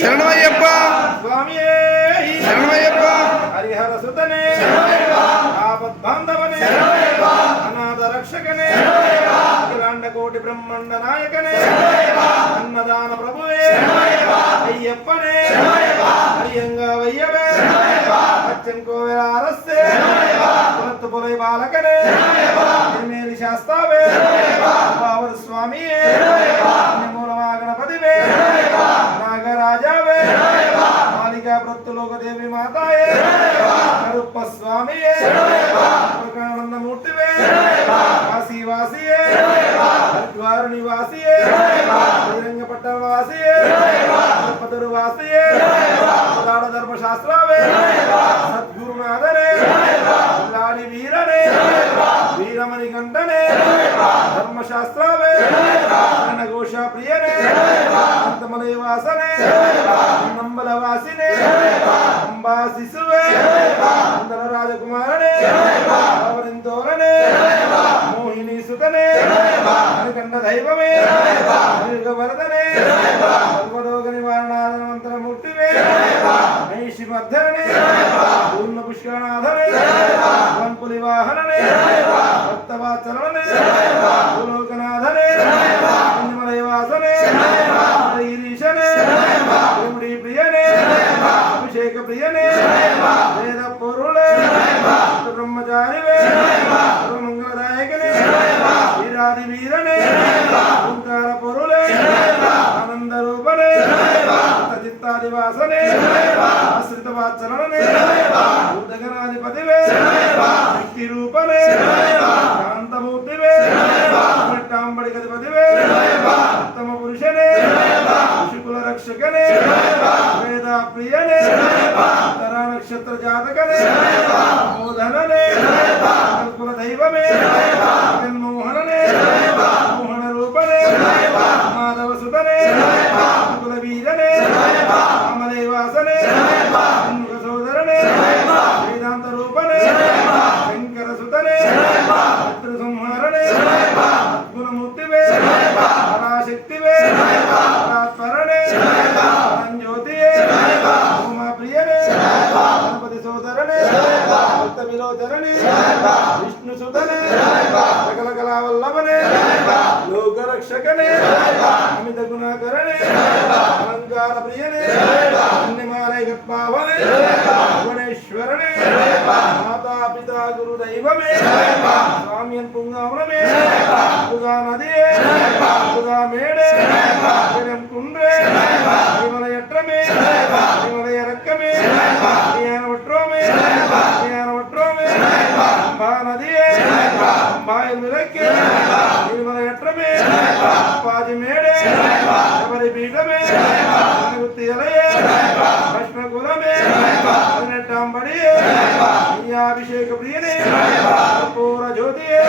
శరణమయ్యప్ప స్వామియే శరణమయ్యప్ప హరిహర సుతనే ఆపద్బాంధవనే అనాథ రక్షకనే అఖిలాండ కోటి బ్రహ్మాండ నాయకనే అన్నదాన ప్రభువే అయ్యప్పనే హరియంగా వయ్యవే అచ్చన్ కోవెల అరస్తే పులత్తు పులై బాలకనే నిర్మేలి శాస్తావే బావర స్వామియే మూలమా గణపతివే నాగరాజావే మాలికా ప్రత్తులోక దేవి మాతాయే కరుప్ప స్వామియే ప్రకానందమూర్తివే కాశీవాసియే హరిద్వార నివాసియే శ్రీరంగపట్టణ వాసియే తిరుపతి వాసియే ఉదాడ ధర్మశాస్త్రావే సద్గురునాథనే లాడి వీరనే వీరమణి కంఠనే ధర్మశాస్త్రావే ఘోష ప్రియనే అంతమలై వాసనే నంబల వాసినే అంబా శిశువే అందర రాజకుమారనే అవరింతోరనే మోహిని సుతనే అనుకండ దైవమే వరదనే సర్వరోగ నివారణాధనవంతరమూర్తివే మహిషి మధ్యనే పూర్ణ పుష్కరనాథనే వంపులి వాహననే భక్తవాచలనే భూలోకనాథనే అన్యమలై వాసనే గిరీశనే దేవుడి ప్రియనే అభిషేక ప్రియనే వేద పొరులే బ్రహ్మచారివే మంగళదాయకనే వీరాది వీరనే ఓంకార పొరులే ఆనంద రూపనే చిత్తాది వాసనే ఆశ్రిత వాత్సలనే భూతగణాధిపతివే శక్తి రూపనే శాంతమూర్తివే మట్టాంబడి గతిపతివే ఉత్తమ పురుషనే ఋషికుల రక్షకనే వేద ప్రియనే ఉత్తర నక్షత్ర జాతకనే మోదననే కల్పుల దైవమే జన్మోహననే మోహన రూపనే మాధవ సుతనే కుల వీరనే అమలై వాసనే సోదరనే వేదాంత రూపనే శంకర సుతనే శత్రు సంహారణే గుణమూర్తివే పరాశక్తివే పరాత్పరణే జ్యోతియే ఉమా ప్రియనే గణపతి సోదరనే భక్త విలోచరణే విష్ణు సుతనే సకల కళావల్లభనే లోక రక్షకనే అమిత గుణాకరణే అలంకార ప్రియనే అన్యమాలయ గత్పావనే భువనేశ్వరణే మాతా పితా గురు దైవమే స్వామ్యన్ పుంగావనమే పుగా నదియే పుగా మేడే కుండ్రే హిమల ఎట్రమే హిమల ఎరక్కమే జ్ఞాన వట్రోమే జ్ఞాన వట్రోమే అంబా నదియే అంబాయ విరక్కే హిమల ఎట్రమే పాది మేడే శబరి పీఠమే గుత్తి ఎలయే భస్మ కులమే పడియే అభిషేక ప్రియనే పూర జ్యోతియే